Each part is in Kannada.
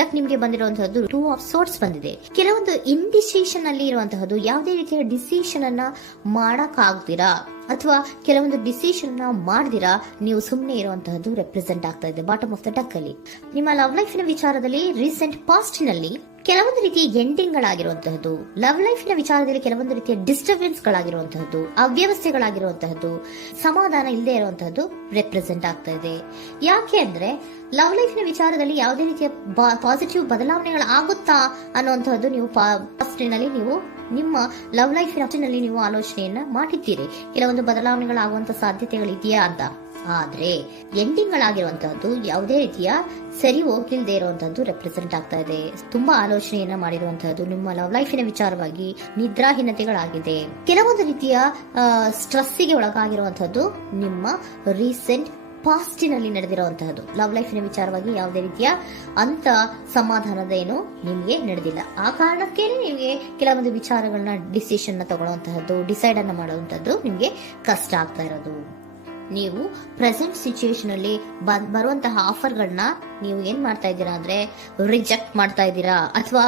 ಡಕ್ ನಿಮ್ಗೆ ಬಂದಿರುವಂತಹದ್ದು 2 ಆಫ್ ಸೋರ್ಟ್ಸ್ ಬಂದಿದೆ. ಕೆಲವೊಂದು ಇಂಡಿಸಿಷನ್ ಅಲ್ಲಿ ಇರುವಂತಹದ್ದು, ಯಾವುದೇ ರೀತಿಯ ಡಿಸಿಷನ್ ಅನ್ನ ಮಾಡಕ್ ಆಗ್ದಿರಾ ಅಥವಾ ಕೆಲವೊಂದು ಡಿಸಿಷನ್ ನ ಮಾಡ್ದಿರಾ ನೀವು ಸುಮ್ಮನೆ ಇರುವಂತಹದ್ದು ರೆಪ್ರೆಸೆಂಟ್ ಆಗ್ತಾ ಇದೆ ಬಾಟಮ್ ಆಫ್ ದ ಡಕ್ ಅಲ್ಲಿ. ನಿಮ್ಮ ಲವ್ ಲೈಫ್ ನ ವಿಚಾರದಲ್ಲಿ ರೀಸೆಂಟ್ ಪಾಸ್ಟ್ ನಲ್ಲಿ ಕೆಲವೊಂದು ರೀತಿಯ ಎಂಡಿಂಗ್ ಗಳಾಗಿರುವಂತಹದ್ದು, ಲವ್ ಲೈಫ್ ನ ವಿಚಾರದಲ್ಲಿ ಕೆಲವೊಂದು ರೀತಿಯ ಡಿಸ್ಟರ್ಬೆನ್ಸ್ ಗಳಾಗಿರುವಂತಹದ್ದು, ಅವ್ಯವಸ್ಥೆಗಳಾಗಿರುವಂತಹದ್ದು, ಸಮಾಧಾನ ಇಲ್ಲದೆ ಇರುವಂತಹದ್ದು ರೆಪ್ರೆಸೆಂಟ್ ಆಗ್ತಾ ಇದೆ. ಯಾಕೆ ಅಂದ್ರೆ ಲವ್ ಲೈಫ್ ನ ವಿಚಾರದಲ್ಲಿ ಯಾವುದೇ ರೀತಿಯ ಪಾಸಿಟಿವ್ ಬದಲಾವಣೆಗಳಾಗುತ್ತಾ ಅನ್ನುವಂತಹದ್ದು ನೀವು ಪಾಸ್ಟ್ ನಲ್ಲಿ ನೀವು ನಿಮ್ಮ ಲವ್ ಲೈಫ್ ನಲ್ಲಿ ನೀವು ಆಲೋಚನೆಯನ್ನ ಮಾಡಿದ್ದೀರಿ, ಕೆಲವೊಂದು ಬದಲಾವಣೆಗಳಾಗುವಂತ ಸಾಧ್ಯತೆಗಳಿದೆಯಾ ಅಂತ. ಆದ್ರೆ ಎಂಡಿಂಗ್ ಗಳಾಗಿರುವಂತಹದ್ದು ಯಾವುದೇ ರೀತಿಯ ಸರಿ ಹೋಗಿಲ್ದೇ ಇರುವಂತಹದ್ದು ರೆಪ್ರೆಸೆಂಟ್ ಆಗ್ತಾ ಇದೆ. ತುಂಬಾ ಆಲೋಚನೆಯನ್ನ ಮಾಡಿರುವಂತಹದ್ದು ನಿಮ್ಮ ಲವ್ ಲೈಫಿನ ವಿಚಾರವಾಗಿ ನಿದ್ರಾಹೀನತೆಗಳಾಗಿದೆ. ಕೆಲವೊಂದು ರೀತಿಯ ಸ್ಟ್ರೆಸ್ಸಿಗೆ ಒಳಗಾಗಿರುವಂತಹದ್ದು ನಿಮ್ಮ ರೀಸೆಂಟ್ ಪಾಸ್ಟಿನಲ್ಲಿ ನಡೆದಿರುವಂತಹದ್ದು. ಲವ್ ಲೈಫಿನ ವಿಚಾರವಾಗಿ ಯಾವುದೇ ರೀತಿಯ ಅಂತ ಸಮಾಧಾನದ ಏನು ನಿಮ್ಗೆ ನಡೆದಿಲ್ಲ. ಆ ಕಾರಣಕ್ಕೆ ನಿಮಗೆ ಕೆಲವೊಂದು ವಿಚಾರಗಳನ್ನ ಡಿಸಿಷನ್ ತಗೊಳ್ಳುವಂತಹದ್ದು, ಡಿಸೈಡ್ ಅನ್ನ ಮಾಡುವಂತಹದ್ದು ನಿಮ್ಗೆ ಕಷ್ಟ ಆಗ್ತಾ ಇರೋದು. ನೀವು ಪ್ರೆಸೆಂಟ್ ಸಿಚುಯೇಷನ್ ಅಲ್ಲಿ ಬರುವಂತಹ ಆಫರ್ಗಳನ್ನ ನೀವು ಏನ್ ಮಾಡ್ತಾ ಇದ್ದೀರಾ ಅಂದ್ರೆ ರಿಜೆಕ್ಟ್ ಮಾಡ್ತಾ ಇದ್ದೀರಾ ಅಥವಾ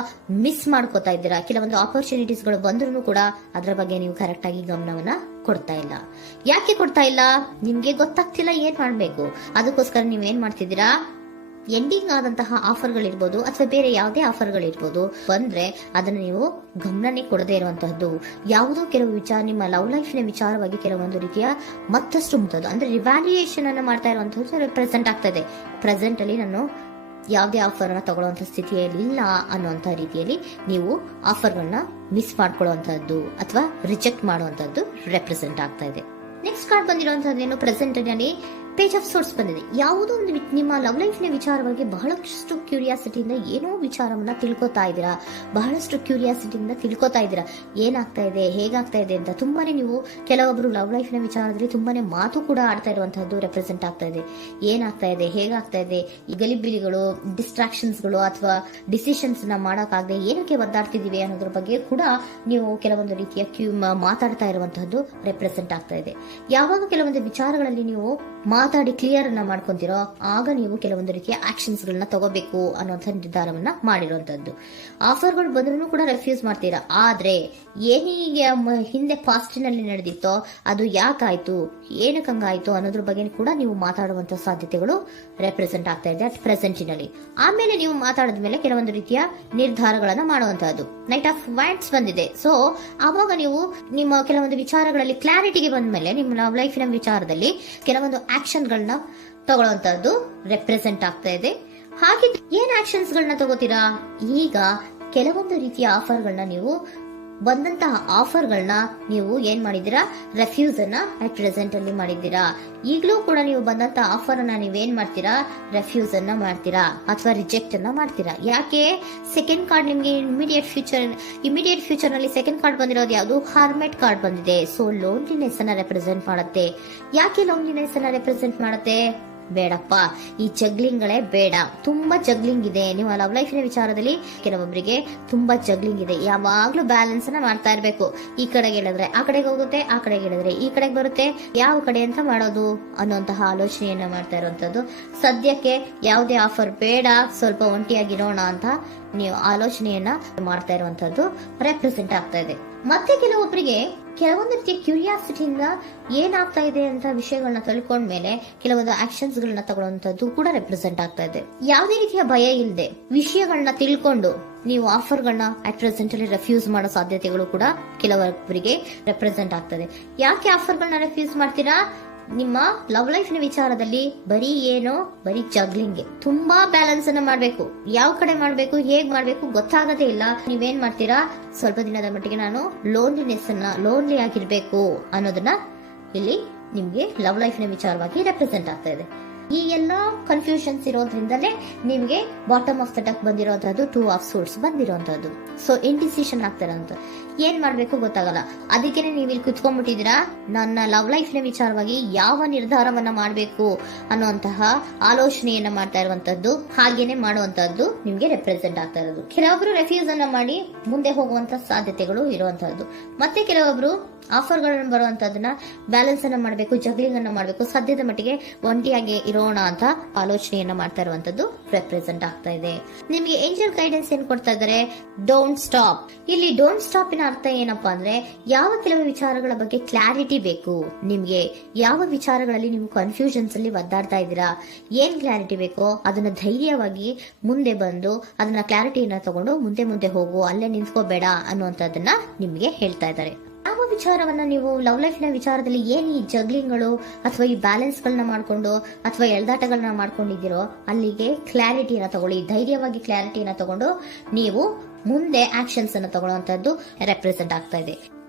ಮಿಸ್ ಮಾಡ್ಕೋತಾ ಇದ್ದೀರಾ. ಕೆಲವೊಂದು ಆಪರ್ಚುನಿಟೀಸ್ ಗಳು ಬಂದ್ರೂ ಕೂಡ ಅದರ ಬಗ್ಗೆ ನೀವು ಕರೆಕ್ಟ್ ಆಗಿ ಗಮನವನ್ನ ಕೊಡ್ತಾ ಇಲ್ಲ. ಯಾಕೆ ಕೊಡ್ತಾ ಇಲ್ಲ? ನಿಮ್ಗೆ ಗೊತ್ತಾಗ್ತಿಲ್ಲ ಏನ್ ಮಾಡ್ಬೇಕು. ಅದಕ್ಕೋಸ್ಕರ ನೀವ್ ಏನ್ ಮಾಡ್ತಿದ್ದೀರಾ, ಎಂಡಿಂಗ್ ಆದಂತಹ ಆಫರ್ಗಳಿರ್ಬೋದು ಅಥವಾ ಬೇರೆ ಯಾವುದೇ ಆಫರ್ಗಳಿರ್ಬೋದು ಬಂದ್ರೆ ಅದನ್ನ ನೀವು ಗಮನನೇ ಕೊಡದೇ ಇರುವಂತಹದ್ದು. ಯಾವುದೋ ಕೆಲವು ವಿಚಾರ ನಿಮ್ಮ ಲವ್ ಲೈಫಿನ ವಿಚಾರವಾಗಿ ಕೆಲವೊಂದು ರೀತಿಯ ಮತ್ತಷ್ಟು ಮುಟ್ಟೋದು ಅಂದ್ರೆ ರಿವ್ಯಾಲ್ಯೂಯೇಷನ್ ಅನ್ನ ಮಾಡ್ತಾ ಇರುವಂತಹದ್ದು ಪ್ರೆಸೆಂಟ್ ಆಗ್ತಾ ಇದೆ. ಪ್ರೆಸೆಂಟ್ ಅಲ್ಲಿ ನಾನು ಯಾವುದೇ ಆಫರ್ ಅನ್ನ ತಗೊಳ್ಳುವಂತ ಸ್ಥಿತಿಯಲ್ಲಿ ಇಲ್ಲ ಅನ್ನುವಂತ ರೀತಿಯಲ್ಲಿ ನೀವು ಆಫರ್ಗಳನ್ನ ಮಿಸ್ ಮಾಡ್ಕೊಳ್ಳುವಂತಹದ್ದು ಅಥವಾ ರಿಜೆಕ್ಟ್ ಮಾಡುವಂತಹದ್ದು ರೆಪ್ರೆಸೆಂಟ್ ಆಗ್ತಾ ಇದೆ. ನೆಕ್ಸ್ಟ್ ಕಾರ್ಡ್ ಬಂದಿರುವಂತಹದ್ದೇನು, ಪ್ರೆಸೆಂಟ್ ನಲ್ಲಿ ಪೇಜ್ ಆಫ್ ಸೋರ್ಟ್ಸ್ ಬಂದಿದೆ. ಯಾವುದೋ ಒಂದು ನಿಮ್ಮ ಲವ್ ಲೈಫಿನ ವಿಚಾರವಾಗಿ ಬಹಳಷ್ಟು ಕ್ಯೂರಿಯಾಸಿಟಿಯಿಂದ ಏನೋ ವಿಚಾರವನ್ನ ತಿಳ್ಕೊತಾ ಇದ್ದೀರಾ, ಬಹಳಷ್ಟು ಕ್ಯೂರಿಯಾಸಿಟಿಯಿಂದ ತಿಳ್ಕೊತಾ ಇದ್ದೀರಾ ಏನಾಗ್ತಾ ಇದೆ, ಹೇಗಾಗ್ತಾ ಇದೆ ಅಂತ. ತುಂಬಾನೇ ನೀವು ಕೆಲವೊಬ್ರು ಲವ್ ಲೈಫಿನ ವಿಚಾರದಲ್ಲಿ ತುಂಬಾನೇ ಮಾತು ಕೂಡ ಆಡ್ತಾ ಇರುವಂತಹದ್ದು ರೆಪ್ರೆಸೆಂಟ್ ಆಗ್ತಾ ಇದೆ. ಏನಾಗ್ತಾ ಇದೆ, ಹೇಗಾಗ್ತಾ ಇದೆ, ಈ ಗಲಿಬಿಲಿಗಳು, ಡಿಸ್ಟ್ರಾಕ್ಷನ್ಸ್ಗಳು ಅಥವಾ ಡಿಸಿಷನ್ಸ್ ನ ಮಾಡಕ್ಕಾಗದೆ ಏನಕ್ಕೆ ಒದ್ದಾಡ್ತಿದೀವಿ ಅನ್ನೋದ್ರ ಬಗ್ಗೆ ಕೂಡ ನೀವು ಕೆಲವೊಂದು ರೀತಿಯ ಮಾತಾಡ್ತಾ ಇರುವಂತಹದ್ದು ರೆಪ್ರೆಸೆಂಟ್ ಆಗ್ತಾ ಇದೆ. ಯಾವಾಗ ಕೆಲವೊಂದು ವಿಚಾರಗಳಲ್ಲಿ ನೀವು ಮಾತಾಡಿ ಕ್ಲಿಯರ್ ಅನ್ನ ಮಾಡ್ಕೊಂತೀರೋ ಆಗ ನೀವು ಕೆಲವೊಂದು ರೀತಿಯ ಆಕ್ಷನ್ಸ್ ಗಳನ್ನ ತಗೋಬೇಕು ಅನ್ನುವಂಥ ನಿರ್ಧಾರವನ್ನ ಮಾಡಿರುವಂತದ್ದು. ಆಫರ್ಗಳು ಬಂದ್ರೂ ಕೂಡ ರೆಫ್ಯೂಸ್ ಮಾಡ್ತೀರಾ. ಆದ್ರೆ ಏನೀಗ ಹಿಂದೆ ಪಾಸ್ಟ್ ನಲ್ಲಿ ನಡೆದಿತ್ತೋ ಅದು ಯಾಕಾಯ್ತು, ಏನಕ್ಕೆ ಹಂಗಾಯ್ತು ಅನ್ನೋದ್ರ ಬಗ್ಗೆ ಕೂಡ ನೀವು ಮಾತಾಡುವಂತ ಸಾಧ್ಯತೆಗಳು ರೆಪ್ರೆಸೆಂಟ್ ಆಗ್ತಾ ಇದೆ ಅಟ್ ಪ್ರೆಸೆಂಟಿನಲ್ಲಿ. ಆಮೇಲೆ ನೀವು ಮಾತಾಡಿದ್ಮೇಲೆ ಕೆಲವೊಂದು ರೀತಿಯ ನಿರ್ಧಾರಗಳನ್ನ ಮಾಡುವಂತಹದ್ದು. ನೈಟ್ ಆಫ್ ವ್ಯಾಂಡ್ಸ್ ಬಂದಿದೆ. ಸೊ ಆವಾಗ ನೀವು ನಿಮ್ಮ ಕೆಲವೊಂದು ವಿಚಾರಗಳಲ್ಲಿ ಕ್ಲಾರಿಟಿಗೆ ಬಂದ್ಮೇಲೆ ನಿಮ್ಮ ಲವ್ ಲೈಫಿನ ವಿಚಾರದಲ್ಲಿ ಕೆಲವೊಂದು ಆಕ್ಷನ್ ಗಳನ್ನ ತಗೊಳ್ಳುವಂತಹದ್ದು ರೆಪ್ರೆಸೆಂಟ್ ಆಗ್ತಾ ಇದೆ. ಹಾಗೆ ಏನ್ ಆಕ್ಷನ್ಸ್ ಗಳನ್ನ ತಗೋತೀರಾ, ಈಗ ಕೆಲವೊಂದು ರೀತಿಯ ಆಫರ್ಗಳನ್ನ ನೀವು ಬಂದಂತಹ ಆಫರ್ಗಳನ್ನ ನೀವು ಏನ್ ಮಾಡಿದೀರಾ, ರೆಫ್ಯೂಸ್ ಅನ್ನ ಅಟ್ ಪ್ರೆಸೆಂಟ್ ಅಲ್ಲಿ ಮಾಡಿದ್ದೀರಾ. ಈಗಲೂ ಕೂಡ ನೀವು ಬಂದಂತಹ ಆಫರ್ ಅನ್ನ ನೀವೇನ್ ಮಾಡ್ತೀರಾ, ರೆಫ್ಯೂಸ್ ಅನ್ನ ಮಾಡ್ತೀರಾ ಅಥವಾ ರಿಜೆಕ್ಟ್ ಅನ್ನ ಮಾಡ್ತೀರಾ. ಯಾಕೆ? ಸೆಕೆಂಡ್ ಕಾರ್ಡ್ ನಿಮ್ಗೆ ಇಮಿಡಿಯೇಟ್ ಫ್ಯೂಚರ್ ನಲ್ಲಿ ಸೆಕೆಂಡ್ ಕಾರ್ಡ್ ಬಂದಿರೋದು ಯಾವುದು, ಹಾರ್ಮೆಟ್ ಕಾರ್ಡ್ ಬಂದಿದೆ. ಸೊ ಲೋನ್ಲಿನೆಸ್ ಅನ್ನ ರೆಪ್ರೆಸೆಂಟ್ ಮಾಡುತ್ತೆ. ಯಾಕೆ ಲೋನ್ಲಿನೆಸ್ ಅನ್ನ ರೆಪ್ರೆಸೆಂಟ್ ಮಾಡುತ್ತೆ? ಬೇಡಪ್ಪ, ಈ ಜಗ್ಲಿಂಗ್ ಗಳೇ ಬೇಡ. ತುಂಬಾ ಜಗ್ಲಿಂಗ್ ಇದೆ ನಿಮ್ಮ ಲವ್ ಲೈಫಿನ ವಿಚಾರದಲ್ಲಿ. ಕೆಲವೊಬ್ಬರಿಗೆ ತುಂಬಾ ಜಗ್ಲಿಂಗ್ ಇದೆ. ಯಾವಾಗ್ಲೂ ಬ್ಯಾಲೆನ್ಸ್ ಅನ್ನ ಮಾಡ್ತಾ ಇರ್ಬೇಕು. ಈ ಕಡೆಗೆ ಹೇಳಿದ್ರೆ ಆ ಕಡೆಗೆ ಹೋಗುತ್ತೆ, ಆ ಕಡೆಗೆ ಹೇಳಿದ್ರೆ ಈ ಕಡೆಗೆ ಬರುತ್ತೆ. ಯಾವ ಕಡೆ ಅಂತ ಮಾಡೋದು ಅನ್ನುವಂತಹ ಆಲೋಚನೆಯನ್ನ ಮಾಡ್ತಾ ಇರುವಂತದ್ದು. ಸದ್ಯಕ್ಕೆ ಯಾವುದೇ ಆಫರ್ ಬೇಡ, ಸ್ವಲ್ಪ ಒಂಟಿಯಾಗಿರೋಣ ಅಂತ ನೀವು ಆಲೋಚನೆಯನ್ನ ಮಾಡ್ತಾ ಇರುವಂತದ್ದು ರೆಪ್ರೆಸೆಂಟ್ ಆಗ್ತಾ ಇದೆ. ಮತ್ತೆ ಕೆಲವೊಬ್ಬರಿಗೆ ಕೆಲವೊಂದು ರೀತಿಯ ಕ್ಯೂರಿಯಾಸಿಟಿಯಿಂದ ಏನಾಗ್ತಾ ಇದೆ ಅಂತ ವಿಷಯಗಳನ್ನ ತಿಳ್ಕೊಂಡ್ಮೇಲೆ ಕೆಲವೊಂದು ಆಕ್ಷನ್ಸ್ ಗಳನ್ನ ತಗೊಳ್ಳುವಂತದ್ದು ಕೂಡ ರೆಪ್ರೆಸೆಂಟ್ ಆಗ್ತಾ ಇದೆ. ಯಾವುದೇ ರೀತಿಯ ಭಯ ಇಲ್ಲದೆ ವಿಷಯಗಳನ್ನ ತಿಳ್ಕೊಂಡು ನೀವು ಆಫರ್ಗಳನ್ನ ಅಟ್ ಪ್ರೆಸೆಂಟ್ ಅಲ್ಲಿ ರೆಫ್ಯೂಸ್ ಮಾಡೋ ಸಾಧ್ಯತೆಗಳು ಕೂಡ ಕೆಲವೊಬ್ಬರಿಗೆ ರೆಪ್ರೆಸೆಂಟ್ ಆಗ್ತದೆ. ಯಾಕೆ ಆಫರ್ಗಳನ್ನ ರೆಫ್ಯೂಸ್ ಮಾಡ್ತೀರಾ? ನಿಮ್ಮ ಲವ್ ಲೈಫಿನ ವಿಚಾರದಲ್ಲಿ ಬರೀ ಜಗ್ಲಿಂಗ್, ತುಂಬಾ ಬ್ಯಾಲೆನ್ಸ್ ಅನ್ನ ಮಾಡ್ಬೇಕು. ಯಾವ ಕಡೆ ಮಾಡ್ಬೇಕು, ಹೇಗ್ ಮಾಡ್ಬೇಕು ಗೊತ್ತಾಗದೇ ಇಲ್ಲ. ನೀವೇನ್ ಮಾಡ್ತೀರಾ, ಸ್ವಲ್ಪ ದಿನದ ಮಟ್ಟಿಗೆ ನಾನು ಲೋನ್ಲಿ ಆಗಿರ್ಬೇಕು ಅನ್ನೋದನ್ನ ಇಲ್ಲಿ ನಿಮ್ಗೆ ಲವ್ ಲೈಫಿನ ವಿಚಾರವಾಗಿ ರೆಪ್ರೆಸೆಂಟ್ ಆಗ್ತಾ ಇದೆ. ಈ ಎಲ್ಲಾ ಕನ್ಫ್ಯೂಷನ್ಸ್ ಇರೋದ್ರಿಂದಲೇ ನಿಮ್ಗೆ ಬಾಟಮ್ ಆಫ್ ದ ಡಕ್ ಬಂದಿರೋಂತದ್ದು 2 ಆಫ್ ಸೋರ್ಟ್ಸ್ ಬಂದಿರೋಂತದ್ದು. ಸೊ ಇಂಡಿಸಿಷನ್ ಆಗ್ತಿರೋಂತ ಏನ್ ಮಾಡ್ಬೇಕು ಗೊತ್ತಾಗಲ್ಲ. ಅದಕ್ಕೆ ನೀವು ಇಲ್ಲಿ ಕುತ್ಕೊಂಡ್ಬಿಟ್ಟಿದ್ದೀರಾ, ನನ್ನ ಲವ್ ಲೈಫ್ ನ ವಿಚಾರವಾಗಿ ಯಾವ ನಿರ್ಧಾರವನ್ನ ಮಾಡ್ಬೇಕು ಅನ್ನುವಂತಹ ಆಲೋಚನೆಯನ್ನ ಮಾಡ್ತಾ ಇರುವಂತದ್ದು, ಹಾಗೇನೆ ಮಾಡುವಂತದ್ದು ನಿಮ್ಗೆ ರೆಪ್ರೆಸೆಂಟ್ ಆಗ್ತಾ ಇರೋದು. ಕೆಲವೊಬ್ರು ರೆಫ್ಯೂಸ್ ಅನ್ನ ಮಾಡಿ ಮುಂದೆ ಹೋಗುವಂತ ಸಾಧ್ಯತೆಗಳು ಇರುವಂತಹದ್ದು. ಮತ್ತೆ ಕೆಲವೊಬ್ರು ಆಫರ್ಗಳನ್ನ ಬರುವಂತದನ್ನ ಬ್ಯಾಲೆನ್ಸ್ ಅನ್ನ ಮಾಡಬೇಕು, ಜಗ್ಲಿಂಗ್ ಅನ್ನ ಮಾಡಬೇಕು, ಸದ್ಯದ ಮಟ್ಟಿಗೆ ಒಂಟಿಯಾಗಿ ಇರೋ ಬರೋಣ ಅಂತ ಆಲೋಚನೆಯನ್ನ ಮಾಡ್ತಾ ಇರುವಂತದ್ದು ರೆಪ್ರೆಸೆಂಟ್ ಆಗ್ತಾ ಇದೆ. ನಿಮಗೆ ಏಂಜಲ್ ಗೈಡೆನ್ಸ್ ಏನ್ ಕೊಡ್ತಾ ಇದ್ದಾರೆ? Don't stop. ಇಲ್ಲಿ ಡೋಂಟ್ ಸ್ಟಾಪ್ ನ ಅರ್ಥ ಏನಪ್ಪಾ ಅಂದ್ರೆ, ಯಾವ ಕೆಲವು ವಿಚಾರಗಳ ಬಗ್ಗೆ ಕ್ಲಾರಿಟಿ ಬೇಕು ನಿಮ್ಗೆ, ಯಾವ ವಿಚಾರಗಳಲ್ಲಿ ನೀವು ಕನ್ಫ್ಯೂಷನ್ಸ್ ಅಲ್ಲಿ ಒದ್ದಾಡ್ತಾ ಇದ್ದೀರಾ, ಏನ್ ಕ್ಲಾರಿಟಿ ಬೇಕೋ ಅದನ್ನ ಧೈರ್ಯವಾಗಿ ಮುಂದೆ ಬಂದು ಅದನ್ನ ಕ್ಲಾರಿಟಿಯನ್ನ ತಗೊಂಡು ಮುಂದೆ ಹೋಗು, ಅಲ್ಲೇ ನಿಂತ್ಕೋಬೇಡ ಅನ್ನುವಂಥದ್ದನ್ನ ನಿಮ್ಗೆ ಹೇಳ್ತಾ ಇದ್ದಾರೆ. ಯಾವ ವಿಚಾರವನ್ನ ನೀವು ಲವ್ ಲೈಫ್ ನ ವಿಚಾರದಲ್ಲಿ ಏನ್ ಈ ಜಗ್ಲಿಂಗ್ಗಳು ಅಥವಾ ಈ ಬ್ಯಾಲೆನ್ಸ್ ಗಳನ್ನ ಮಾಡ್ಕೊಂಡು ಅಥವಾ ಎಳ್ದಾಟಗಳನ್ನ ಮಾಡ್ಕೊಂಡಿದ್ದೀರೋ ಅಲ್ಲಿಗೆ ಕ್ಲಾರಿಟಿಯನ್ನ ತಗೊಳ್ಳಿ, ಧೈರ್ಯವಾಗಿ ಕ್ಲಾರಿಟಿಯನ್ನ ತಗೊಂಡು ನೀವು ಮುಂದೆ ಆಕ್ಷನ್ಸ್ ಅನ್ನ ತಗೊಳ್ಳುವಂತದ್ದು ರೆಪ್ರೆಸೆಂಟ್ ಆಗ್ತಾ ಇದೆ.